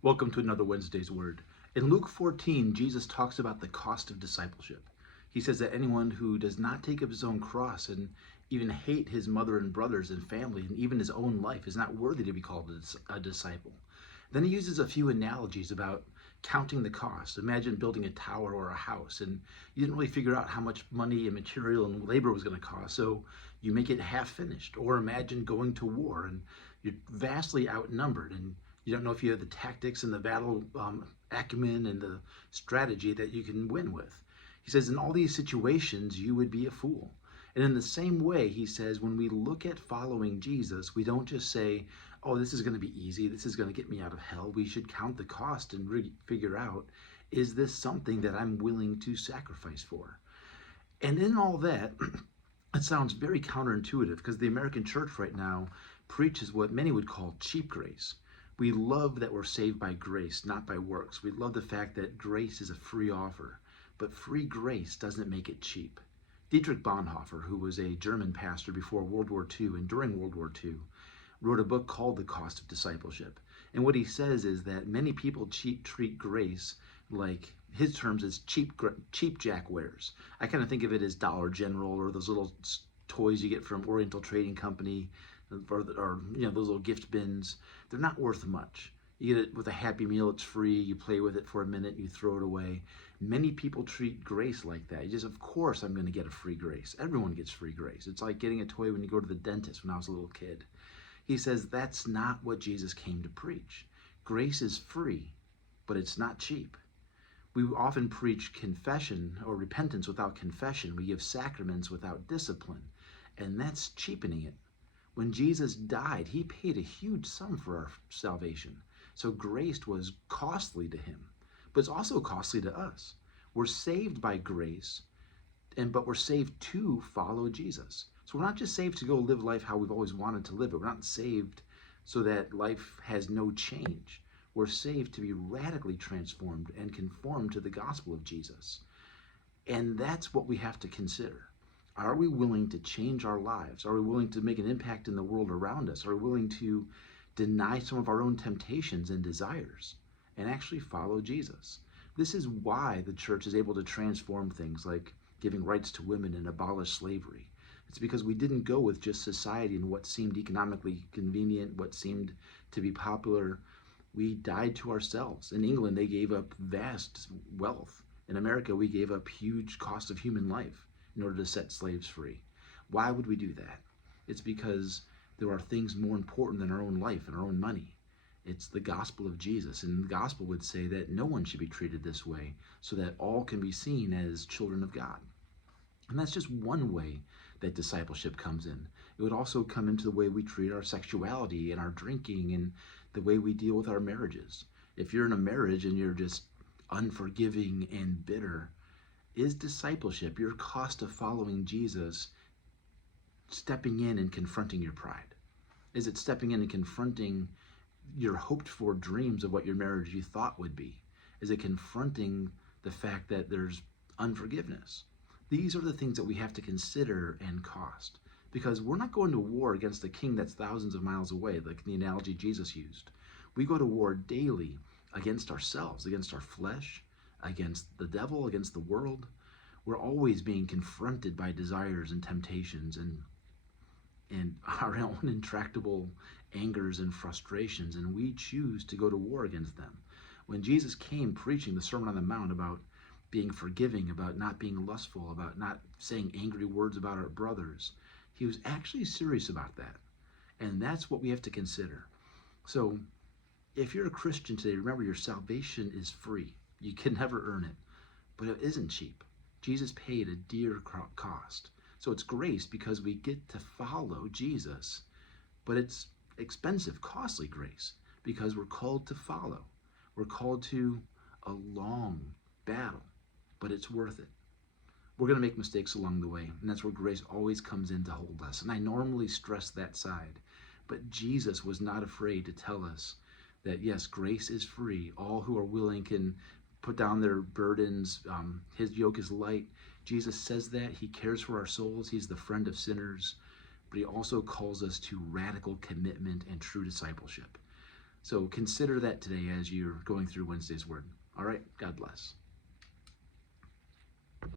Welcome to another Wednesday's Word. In Luke 14, Jesus talks about the cost of discipleship. He says that anyone who does not take up his own cross and even hate his mother and brothers and family and even his own life is not worthy to be called a disciple. Then he uses a few analogies about counting the cost. Imagine building a tower or a house, and you didn't really figure out how much money and material and labor was going to cost, so you make it half finished. Or imagine going to war and you're vastly outnumbered, and you don't know if you have the tactics and the battle acumen and the strategy that you can win with. He says, in all these situations, you would be a fool. And in the same way, he says, when we look at following Jesus, we don't just say, oh, this is going to be easy, this is going to get me out of hell. We should count the cost and figure out, is this something that I'm willing to sacrifice for? And in all that, it sounds very counterintuitive because the American church right now preaches what many would call cheap grace. We love that we're saved by grace, not by works. We love the fact that grace is a free offer, but free grace doesn't make it cheap. Dietrich Bonhoeffer, who was a German pastor before World War II and during World War II, wrote a book called The Cost of Discipleship. And what he says is that many people treat grace like, his terms, as cheap jack wares. I kind of think of it as Dollar General or those little toys you get from Oriental Trading Company, or those little gift bins. They're not worth much. You get it with a Happy Meal, it's free, you play with it for a minute, you throw it away. Many people treat grace like that. You just, of course I'm going to get a free grace. Everyone gets free grace. It's like getting a toy when you go to the dentist when I was a little kid. He says that's not what Jesus came to preach. Grace is free, but it's not cheap. We often preach confession or repentance without confession. We give sacraments without discipline, and that's cheapening it. When Jesus died, he paid a huge sum for our salvation. So grace was costly to him, but it's also costly to us. We're saved by grace, but we're saved to follow Jesus. So we're not just saved to go live life how we've always wanted to live it. We're not saved so that life has no change. We're saved to be radically transformed and conformed to the gospel of Jesus. And that's what we have to consider. Are we willing to change our lives? Are we willing to make an impact in the world around us? Are we willing to deny some of our own temptations and desires and actually follow Jesus? This is why the church is able to transform things like giving rights to women and abolish slavery. It's because we didn't go with just society and what seemed economically convenient, what seemed to be popular. We died to ourselves. In England, they gave up vast wealth. In America, we gave up huge cost of human life in order to set slaves free. Why would we do that? It's because there are things more important than our own life and our own money. It's the gospel of Jesus, and the gospel would say that no one should be treated this way so that all can be seen as children of God. And that's just one way that discipleship comes in. It would also come into the way we treat our sexuality and our drinking and the way we deal with our marriages. If you're in a marriage and you're just unforgiving and bitter, is discipleship, your cost of following Jesus, stepping in and confronting your pride? Is it stepping in and confronting your hoped for dreams of what your marriage you thought would be? Is it confronting the fact that there's unforgiveness? These are the things that we have to consider and cost, because we're not going to war against a king that's thousands of miles away, like the analogy Jesus used. We go to war daily against ourselves, against our flesh, against the devil, against the world. We're always being confronted by desires and temptations and our own intractable angers and frustrations, and we choose to go to war against them. When Jesus came preaching the Sermon on the Mount about being forgiving, about not being lustful, about not saying angry words about our brothers, he was actually serious about that. And that's what we have to consider. So if you're a Christian today, remember your salvation is free. You can never earn it, but it isn't cheap. Jesus paid a dear cost. So it's grace because we get to follow Jesus, but it's expensive, costly grace because we're called to follow. We're called to a long battle, but it's worth it. We're going to make mistakes along the way, and that's where grace always comes in to hold us. And I normally stress that side, but Jesus was not afraid to tell us that, yes, grace is free. All who are willing can put down their burdens. His yoke is light. Jesus says that. He cares for our souls. He's the friend of sinners. But he also calls us to radical commitment and true discipleship. So consider that today as you're going through Wednesday's Word. All right, God bless.